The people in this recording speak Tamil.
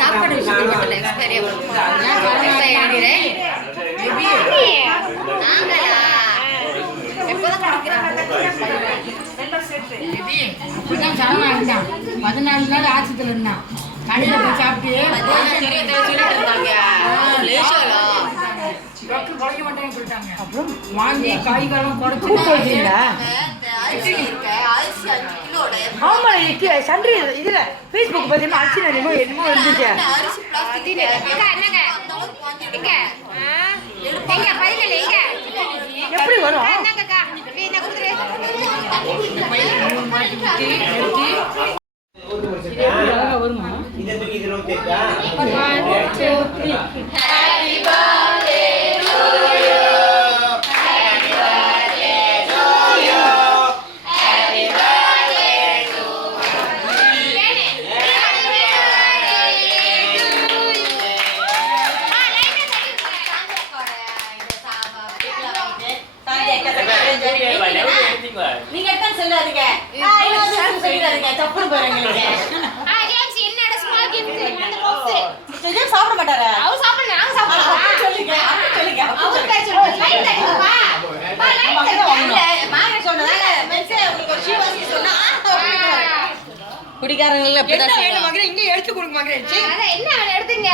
சாப்பாடு விஷயத்துல மட்டும் எக்ஸ்பைரியா எப்போதான் இருந்தான் 14 நாள் ஆட்சத்துல இருந்தான் கடையில போய் சாப்பிட்டு அப்புறம் வாங்கி காய்காலம் குறைச்சு ஆமா சண்டை இதுல ஃபேஸ்புக் பார்த்தீங்கன்னா அரிசி என்னமோ இருந்துச்சு எப்படி வரும் வருமா நீங்க என்ன சொல்லாதீங்க தப்பு போறீங்க சாப்பிட மாட்டாரா அவர் சாப்பிடல நாங்க சாப்பிடுறோம் சொல்லுங்க சொல்லுங்க குடிக்காரங்க அப்படிதான் இங்க எடுத்து கொடுங்க மகனே என்ன எடுத்துங்க